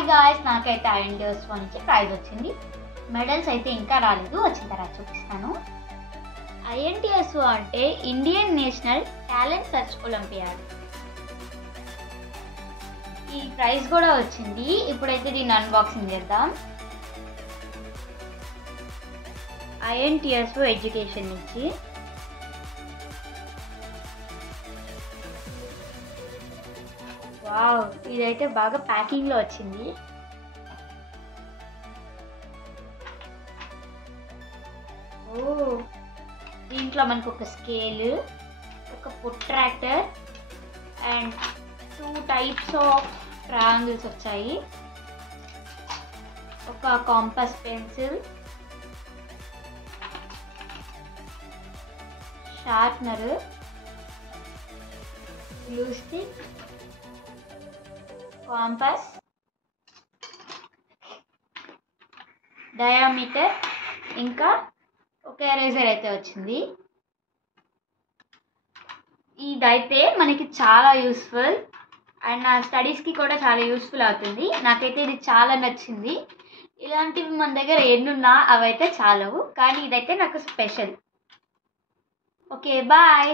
Hi guys, నాకైతే ఐఎన్టీఎస్ నుంచి praise వచ్చింది. మెడల్స్ అయితే ఇంకా రాలేదు, వచ్చిన తర్వాత చూపిస్తాను. ఐఎన్టీఎస్ అంటే Indian national talent search olympiad. ఈ ప్రైజ్ కూడా వచ్చింది. ఇప్పుడైతే దీన్ని అన్బాక్సింగ్ చేద్దాం. ఐఎన్టీఎస్ ఎడ్యుకేషన్ నుంచి వావ్, ఇదైతే బాగా ప్యాకింగ్ లో వచ్చింది. ఓ, దీంట్లో మనకు ఒక స్కేల్, ఒక protractor and 2 types of triangles వచ్చాయి. ఒక compass pencil, sharpener, glue stick, compass, diameter, ఇంకా ఒక ఎరేజర్ అయితే వచ్చింది. ఇదైతే మనకి చాలా యూస్ఫుల్ అండ్ నా స్టడీస్కి కూడా చాలా యూస్ఫుల్ అవుతుంది. నాకైతే ఇది చాలా నచ్చింది. ఇలాంటివి మన దగ్గర ఎన్నున్నా అవైతే చాలవు, కానీ ఇదైతే నాకు స్పెషల్. Okay, bye.